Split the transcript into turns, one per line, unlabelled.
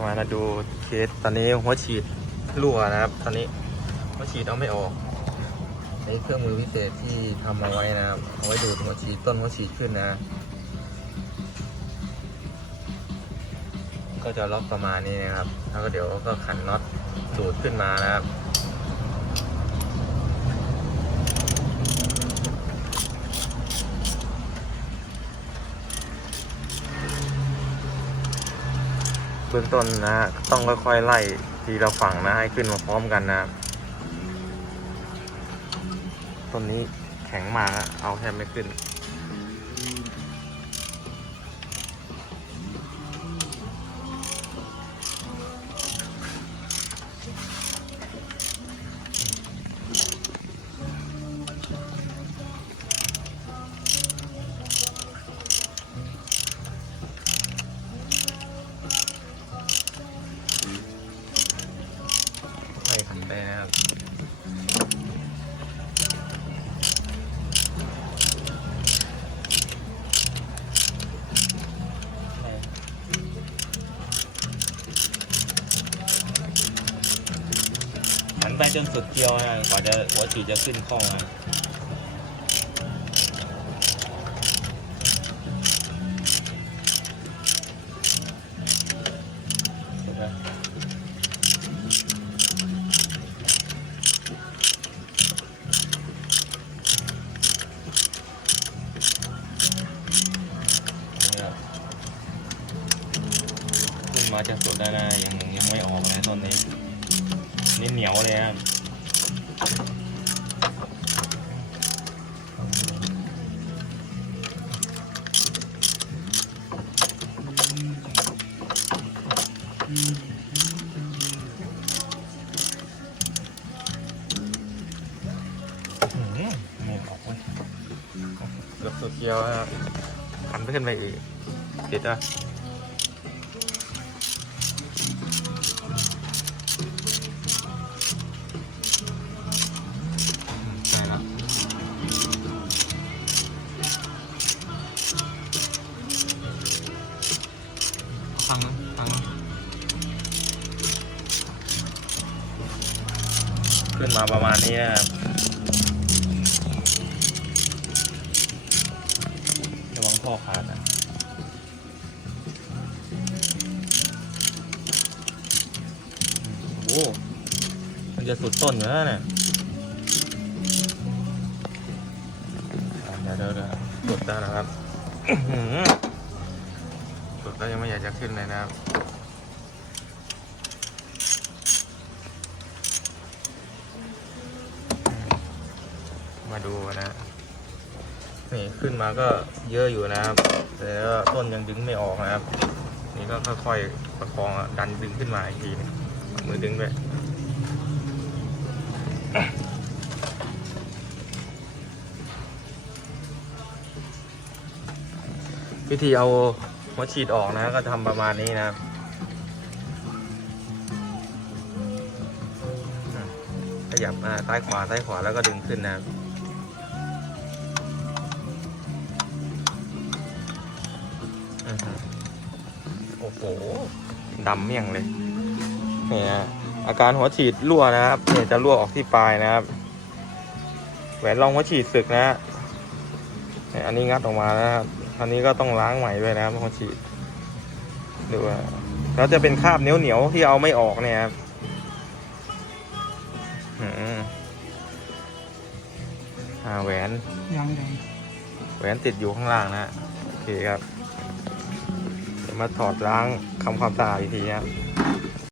มาดูเคสตอนนี้หัวฉีดรั่วนะครับ ตอนนี้หัวฉีดเอาไม่ออกใช้เครื่องมือพิเศษที่ทำเอาไว้นะครับเอาไว้ดูดหัวฉีดต้นหัวฉีดขึ้นนะ ก็จะล็อกประมาณนี้นะครับแล้วก็เดี๋ยวก็ขันน็อตดูดขึ้นมานะครับ เบื้องต้นนะ ต้องค่อยๆไล่ทีละฝั่งนะ ให้ขึ้นมาพร้อมกันนะครับต้นนี้แข็งมากเอาแทบไม่ขึ้น ไปจนสุดเกลียวนะกว่าจะหัวฉีดจะขึ้นข้องนะเสร็จแล้วเนี่ยขึ้นมาจะสุดแล้นะยังยังไม่ออกเลยต้นนี้ นี่เหนียวเลยครับอื้อหือไม่ออกเว้ยเกือบสุดเกียวครับหันไปขึ้นไปอีกติดอะ ขึ้นมาประมาณนี้นะครับระวังข้อขาดนะโอ้โหมันจะสุดต้นอยู่แล้วเนี่ยเดี๋ยวเดี๋ยวเดี๋ยวกดได้แล้วครับกดแล้วยังไม่อยากจะขึ้นเลยนะครับ มาดูนะนี่ขึ้นมาก็เยอะอยู่นะครับ แต่ว่าต้นยังดึงไม่ออกนะครับ นี่ก็ค่อยๆประคองดันดึงขึ้นมาอีกทีนึงเอามือดึงด้วยวิธีเอาหัวฉีดออกนะก็ทำประมาณนี้นะขยับมาซ้ายขวาซ้ายขวาแล้วก็ดึงขึ้นนะ โอ้โหดำเมี่ยงเลยเนี่ยอาการหัวฉีดรั่วนะครับเนี่ยจะรั่วออกที่ปลายนะครับ แหวนรองหัวฉีดสึกนะฮะเนี่ยอันนี้งัดออกมาแล้วนะครับอันนี้ก็ต้องล้างใหม่ด้วยนะครับหัวฉีดดูว่าแล้วจะเป็นคราบเหนียวเหนียวๆที่เอาไม่ออกเนี่ยครับอืมอ่าแหวน
ยังไง
แหวนติดอยู่ข้างล่างนะฮะโอเคครับเดี๋ยว มาถอดล้างทำความสะอาดอีกทีครับ